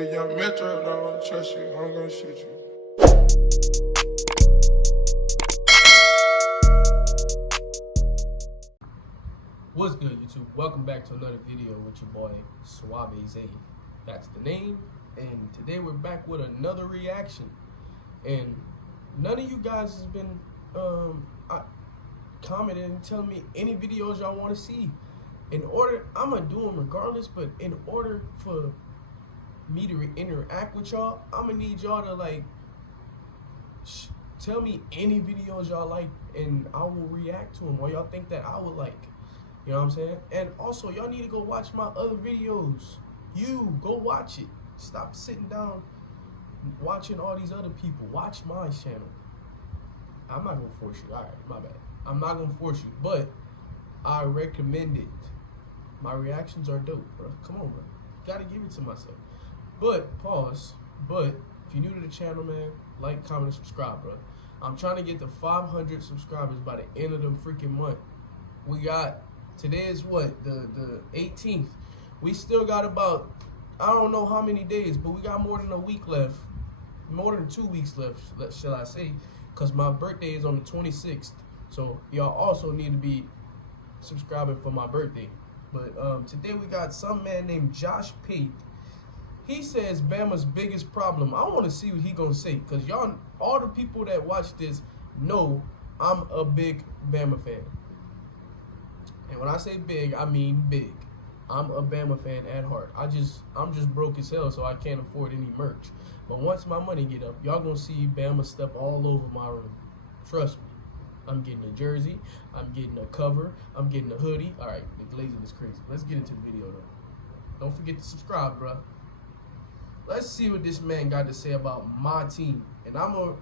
Young Metro, don't trust you, I'm gonna shoot you. What's good, YouTube? Welcome back to another video with your boy Suavezayyy. That's the name, and today we're back with another reaction. And none of you guys has been commenting and telling me any videos y'all want to see. I'm gonna do them regardless, but in order for me to interact with y'all, I'm gonna need y'all to tell me any videos y'all like, and I will react to them, or y'all think that I would like. You know what I'm saying? And also, y'all need to go watch my other videos. You go watch it. Stop sitting down watching all these other people. Watch my channel. I'm not gonna force you. All right, my bad. I'm not gonna force you, but I recommend it. My reactions are dope, bro. Come on, bro. Gotta give it to myself. But pause. But if you're new to the channel, man, like, comment, and subscribe, bro. I'm trying to get to 500 subscribers by the end of the freaking month. We got, today is what, the 18th. We still got about, I don't know how many days, but we got more than a week left. More than 2 weeks left, shall I say, because my birthday is on the 26th. So y'all also need to be subscribing for my birthday. But today we got some man named Josh Pate. He says Bama's biggest problem. I want to see what he gonna say, because y'all, all the people that watch this know I'm a big Bama fan. And when I say big, I mean big. I'm a Bama fan at heart. I'm just broke as hell, so I can't afford any merch. But once my money get up, y'all gonna see Bama stuff all over my room. Trust me. I'm getting a jersey. I'm getting a cover. I'm getting a hoodie. All right, the glazing is crazy. Let's get into the video, though. Don't forget to subscribe, bro. Let's see what this man got to say about my team. And I'm gonna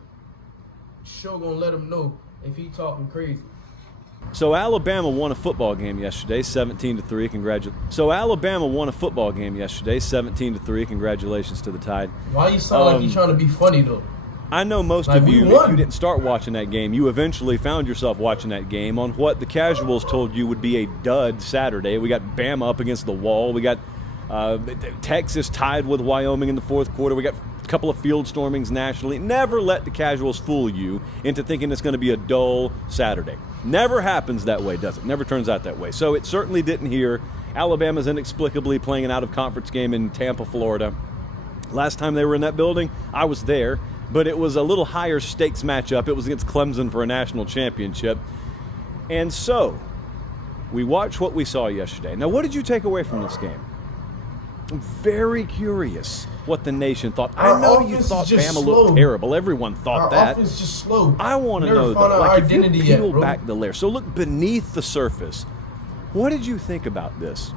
let him know if he talking crazy. So Alabama won a football game yesterday, 17-3. Alabama won a football game yesterday, 17-3. Congratulations to the Tide. Why you sound like you trying to be funny though? I know most of you, if you didn't start watching that game, you eventually found yourself watching that game on what the casuals told you would be a dud Saturday. We got Bama up against the wall. We got Texas tied with Wyoming in the fourth quarter. We got a couple of field stormings nationally. Never let the casuals fool you into thinking it's going to be a dull Saturday. Never happens that way, does it? Never turns out that way. So it certainly didn't here. Alabama's inexplicably playing an out-of-conference game in Tampa, Florida. Last time they were in that building, I was there, but it was a little higher stakes matchup. It was against Clemson for a national championship. And so we watched what we saw yesterday. Now, what did you take away from this game? I'm very curious what the nation thought. I know you thought Bama looked terrible. Everyone thought that. Our offense is just slow. I want to know, though, like, if you peel back the layer, so look beneath the surface, what did you think about this?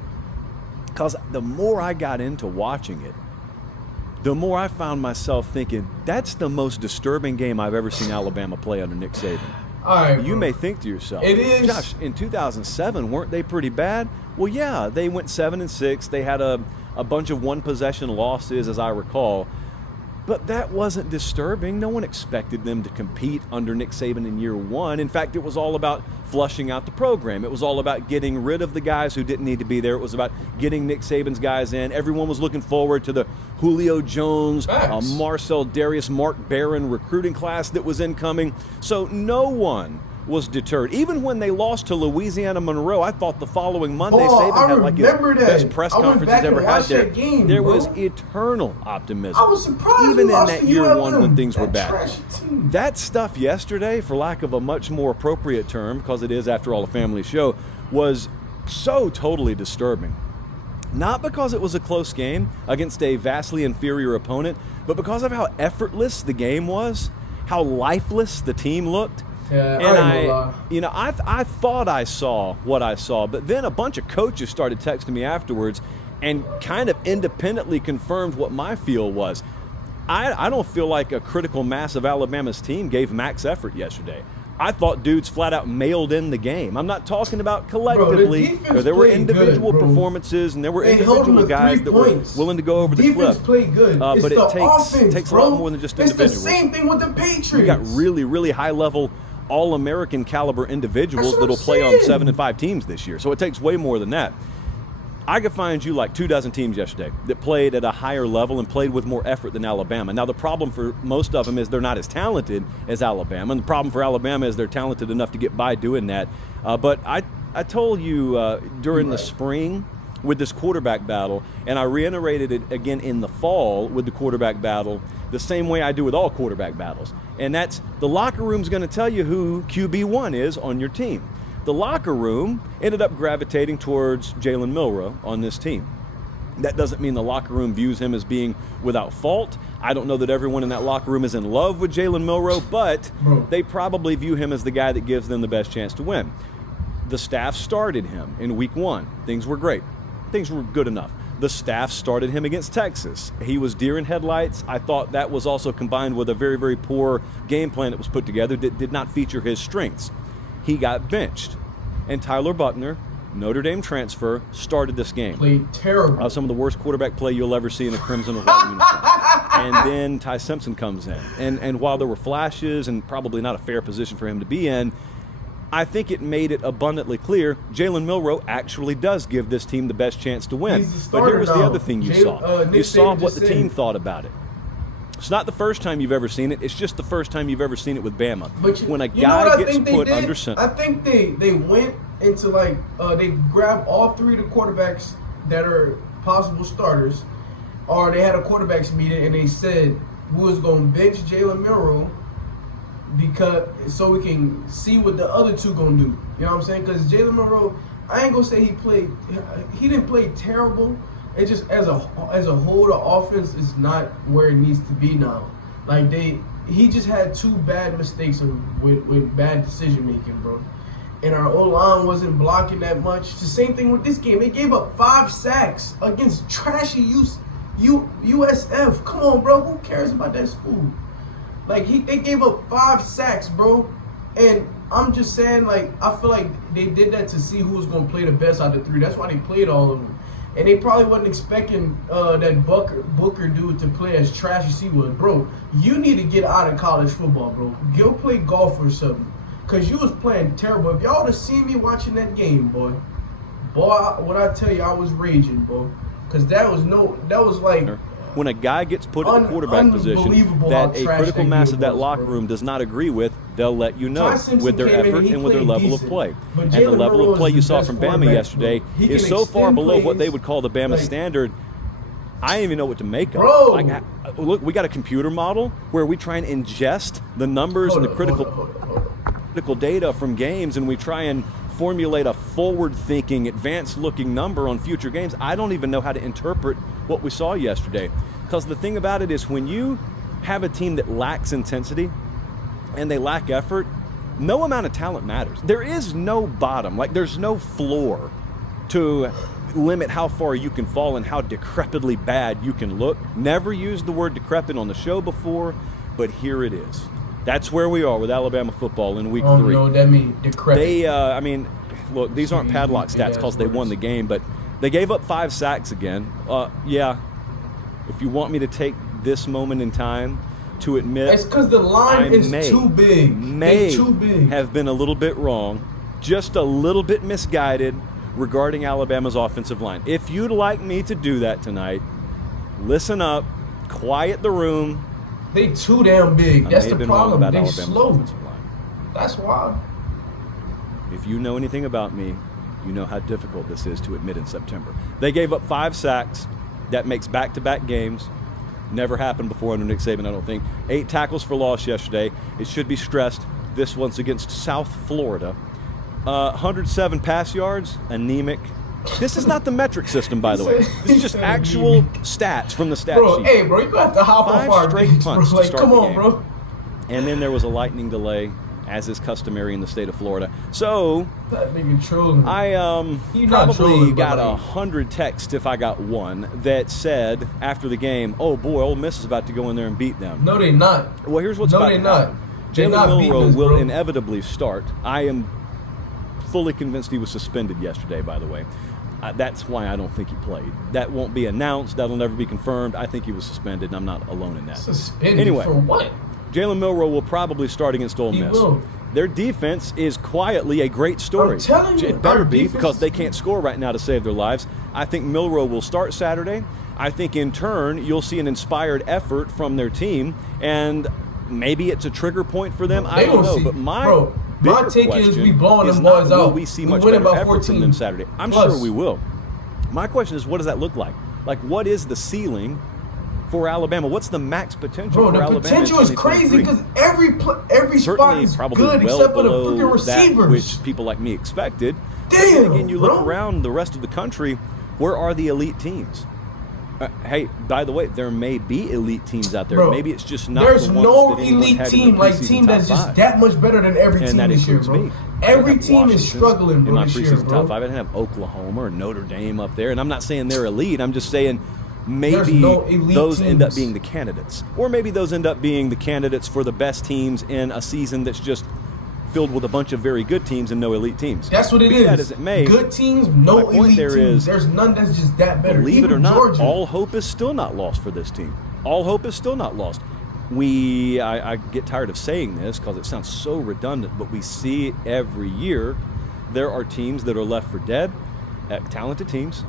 Because the more I got into watching it, the more I found myself thinking, that's the most disturbing game I've ever seen Alabama play under Nick Saban. All right, you may think to yourself, it is. Josh, in 2007, weren't they pretty bad? Well, yeah, they went 7-6. They had a bunch of one-possession losses, as I recall. But that wasn't disturbing. No one expected them to compete under Nick Saban in year one. In fact, it was all about flushing out the program. It was all about getting rid of the guys who didn't need to be there. It was about getting Nick Saban's guys in. Everyone was looking forward to the Julio Jones, Marcel Darius, Mark Barron recruiting class that was incoming. So no one was deterred. Even when they lost to Louisiana Monroe, I thought the following Monday Saban had like his best press conference he's ever had there. There was eternal optimism. I was surprised even in that year one when things were bad. That stuff yesterday, for lack of a much more appropriate term, because it is after all a family show, was so totally disturbing. Not because it was a close game against a vastly inferior opponent, but because of how effortless the game was, how lifeless the team looked. Yeah, and I thought I saw what I saw, but then a bunch of coaches started texting me afterwards and kind of independently confirmed what my feel was. I don't feel like a critical mass of Alabama's team gave max effort yesterday. I thought dudes flat out mailed in the game. I'm not talking about collectively. There were individual performances and there were individual guys that were willing to go over the cliff. Played good. But it takes a lot more than just individuals. It's the same thing with the Patriots. You got really, really high-level All-American caliber individuals that'll play on 7 and 5 teams this year. So it takes way more than that. I could find you like 24 teams yesterday that played at a higher level and played with more effort than Alabama. Now, the problem for most of them is they're not as talented as Alabama, and the problem for Alabama is they're talented enough to get by doing that. But I told you during the spring with this quarterback battle, and I reiterated it again in the fall with the quarterback battle, the same way I do with all quarterback battles. And that's the locker room's going to tell you who QB1 is on your team. The locker room ended up gravitating towards Jalen Milroe on this team. That doesn't mean the locker room views him as being without fault. I don't know that everyone in that locker room is in love with Jalen Milroe, but they probably view him as the guy that gives them the best chance to win. The staff started him in week 1. Things were great. Things were good enough. The staff started him against Texas. He was deer in headlights. I thought that was also combined with a very, very poor game plan that was put together that did not feature his strengths. He got benched, and Tyler Buckner, Notre Dame transfer, started this game. Played terrible. Some of the worst quarterback play you'll ever see in a crimson and white uniform. And then Ty Simpson comes in. And while there were flashes and probably not a fair position for him to be in, I think it made it abundantly clear Jalen Milroe actually does give this team the best chance to win. But here was the other thing you saw. You saw what the team thought about it. It's not the first time you've ever seen it. It's just the first time you've ever seen it with Bama. When a guy gets put under center. I think they went into they grabbed all 3 of the quarterbacks that are possible starters, or they had a quarterbacks meeting and they said we was going to bench Jalen Milroe so we can see what the other 2 going to do. You know what I'm saying? Because Jalen Milroe, I ain't going to say he didn't play terrible. It just as a whole, the offense is not where it needs to be now. He just had 2 bad mistakes with bad decision making, bro. And our O-line wasn't blocking that much. It's the same thing with this game. They gave up 5 sacks against trashy USF. Come on, bro. Who cares about that school? They gave up 5 sacks, bro. And I'm just saying, I feel like they did that to see who was going to play the best out of the 3. That's why they played all of them. And they probably wasn't expecting that Booker dude to play as trash as he was. Bro, you need to get out of college football, bro. Go play golf or something. Because you was playing terrible. If y'all would have seen me watching that game, boy, what I tell you, I was raging, bro. Because that was like... When a guy gets put in the quarterback position that a critical mass of that locker room does not agree with, they'll let you know with their effort and with their level of play. And the level of play you saw from Bama yesterday is so far below what they would call the Bama standard, I don't even know what to make of it. Look, we got a computer model where we try and ingest the numbers and the critical data from games, and we try and formulate a forward-thinking, advanced-looking number on future games. I don't even know how to interpret what we saw yesterday. Because the thing about it is when you have a team that lacks intensity and they lack effort, no amount of talent matters. There is no bottom. There's no floor to limit how far you can fall and how decrepitly bad you can look. Never used the word decrepit on the show before, but here it is. That's where we are with Alabama football in week 3. Oh, no, that means decrepit. Look, these aren't padlock stats because they won the game, but they gave up 5 sacks again. Yeah, if you want me to take this moment in time to admit, it's because the line is too big. May too big. Have been a little bit wrong, just a little bit misguided regarding Alabama's offensive line. If you'd like me to do that tonight, listen up, quiet the room. They too damn big. That's the problem. They Alabama's slow. That's wild. If you know anything about me, you know how difficult this is to admit in September. They gave up 5 sacks. That makes back-to-back games. Never happened before under Nick Saban, I don't think. 8 tackles for loss yesterday. It should be stressed. This one's against South Florida. 107 pass yards, anemic. This is not the metric system, by the way. This is just actual stats from the stat sheet. Hey, bro, you're going to have to hop off our straight punts to start come the on, game. Bro. And then there was a lightning delay, as is customary in the state of Florida. So, that nigga trolling. I probably got 100 texts, if I got one, that said after the game, oh boy, Ole Miss is about to go in there and beat them. No, they not. Well, here's what's about to happen. Jalen Milroe will inevitably start. I am fully convinced he was suspended yesterday, by the way. That's why I don't think he played. That won't be announced. That'll never be confirmed. I think he was suspended, and I'm not alone in that. Suspended anyway, for what? Jalen Milroe will probably start against Ole Miss. Their defense is quietly a great story. I'm telling you, it better our be, defense because they can't score right now to save their lives. I think Milroe will start Saturday. I think in turn you'll see an inspired effort from their team, and maybe it's a trigger point for them. I don't know, but my take is we blowing them not boys will out. we see We much win better about effort 14 from them Saturday. I'm plus. sure we will. My question is, what does that look like? Like, what is the ceiling for Alabama? What's the max potential for the Alabama? potential is crazy because every spot certainly is probably good well except for the below freaking that receivers. which people like me expected. But Damn, then again, you look bro. around the rest of the country, where are the elite teams? Hey, by the way, there may be elite teams out there. Bro, Maybe it's just not there's the ones no that anyone elite had team in the like preseason team that's top just five. that much better than every And team that this year, includes bro. me. I didn't Every have team is Washington struggling, in bro, my this preseason year, bro. top five. I didn't have Oklahoma or Notre Dame up there, and I'm not saying they're elite. I'm just saying maybe There's no elite those end up teams. being the candidates, or maybe those end up being the candidates for the best teams in a season that's just filled with a bunch of very good teams and no elite teams. That's what it Be is. that as it may, good teams, no my point elite there teams. is, There's none that's just that better. believe it Even or not, Georgia. all hope is still not lost for this team. All hope is still not lost. I get tired of saying this because it sounds so redundant, but we see every year there are teams that are left for dead, talented teams,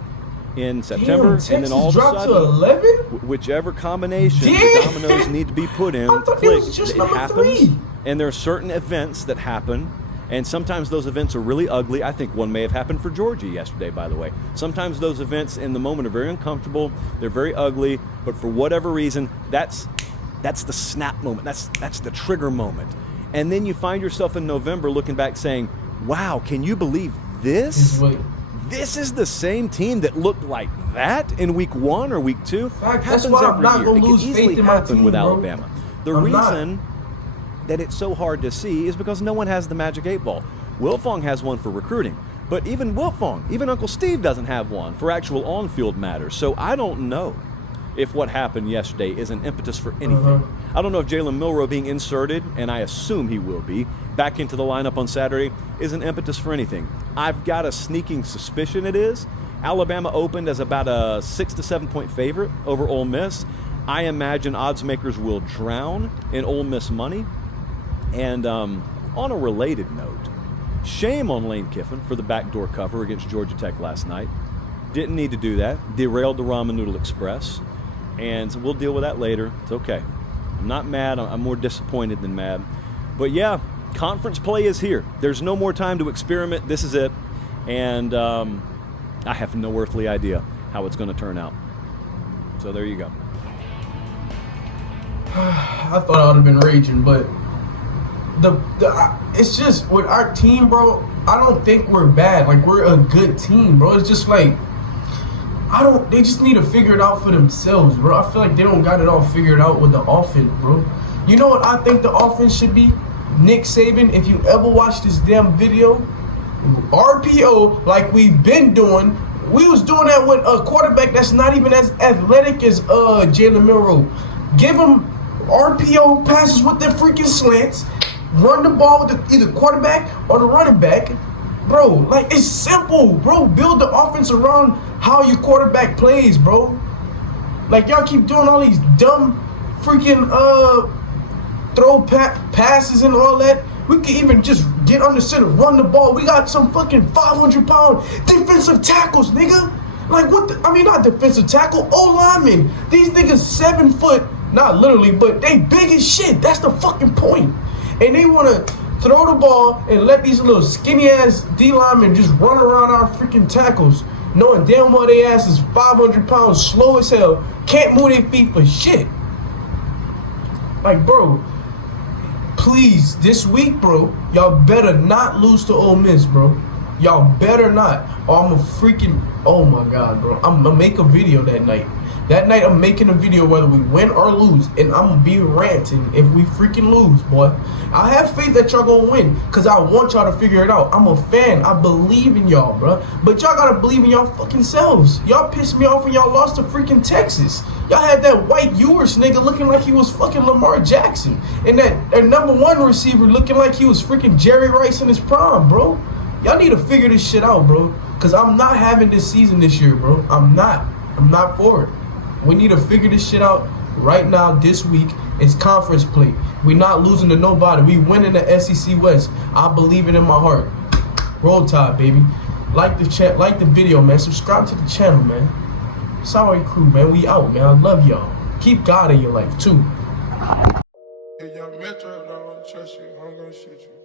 in September, Damn, and then all of a dropped sudden, to 11? whichever combination the Damn. dominoes need to be put in, I thought it click, was just it number happens. 3. And there are certain events that happen, and sometimes those events are really ugly. I think one may have happened for Georgia yesterday, by the way. Sometimes those events in the moment are very uncomfortable, they're very ugly, but for whatever reason, that's the snap moment, that's the trigger moment. And then you find yourself in November looking back saying, wow, can you believe this? This is the same team that looked like that in week 1 or week 2. Fact, Happens that's why I'm every not year. gonna It can lose easily faith in my happen team, with bro. Alabama. The I'm not. reason that it's so hard to see is because no one has the magic 8 ball. Wilfong has one for recruiting, but even Wilfong, even Uncle Steve doesn't have one for actual on-field matters. So I don't know if what happened yesterday is an impetus for anything. I don't know if Jalen Milroe being inserted, and I assume he will be, back into the lineup on Saturday is an impetus for anything. I've got a sneaking suspicion it is. Alabama opened as about a 6 to 7 point favorite over Ole Miss. I imagine odds makers will drown in Ole Miss money. And on a related note, shame on Lane Kiffin for the backdoor cover against Georgia Tech last night. Didn't need to do that. Derailed the Ramen Noodle Express. And we'll deal with that later. It's okay. I'm not mad. I'm more disappointed than mad. But yeah, conference play is here. There's no more time to experiment. This is it. And I have no earthly idea how it's going to turn out. So there you go. I thought I would have been raging, but it's just with our team, bro. I don't think we're bad. Like, we're a good team, bro. It's just like they just need to figure it out for themselves, bro. I feel like they don't got it all figured out with the offense, bro. You know what I think the offense should be? Nick Saban, if you ever watch this damn video, RPO like we've been doing. We was doing that with a quarterback that's not even as athletic as Jalen Milroe. Give him RPO passes with their freaking slants. Run the ball with either quarterback or the running back. Bro, like, it's simple, bro. Build the offense around how your quarterback plays, bro. Like, y'all keep doing all these dumb freaking throw passes and all that. We can even just get under center, run the ball. We got some fucking 500-pound defensive tackles, nigga. Like, what the, I mean, not defensive tackle, O-linemen. These niggas 7 foot, not literally, but they big as shit. That's the fucking point. And they want to throw the ball and let these little skinny-ass D-linemen just run around our freaking tackles, knowing damn well they ass is 500 pounds, slow as hell, can't move their feet for shit. Like, bro, please, this week, bro, y'all better not lose to Ole Miss, bro. Y'all better not. Or I'm a freaking, oh my God, bro. I'm gonna make a video that night. That night, I'm making a video whether we win or lose, and I'm gonna be ranting if we freaking lose, boy. I have faith that y'all gonna win, because I want y'all to figure it out. I'm a fan. I believe in y'all, bro. But y'all gotta believe in y'all fucking selves. Y'all pissed me off when y'all lost to freaking Texas. Y'all had that white Ewers nigga looking like he was fucking Lamar Jackson. And that #1 receiver looking like he was freaking Jerry Rice in his prime, bro. Y'all need to figure this shit out, bro. Because I'm not having this season this year, bro. I'm not for it. We need to figure this shit out right now this week. It's conference play. We're not losing to nobody. We winning the SEC West. I believe it in my heart. Roll Tide, baby. Like the video, man. Subscribe to the channel, man. Sorry, crew, man. We out, man. I love y'all. Keep God in your life, too. If young Metro don't trust you, I'm gonna shoot you.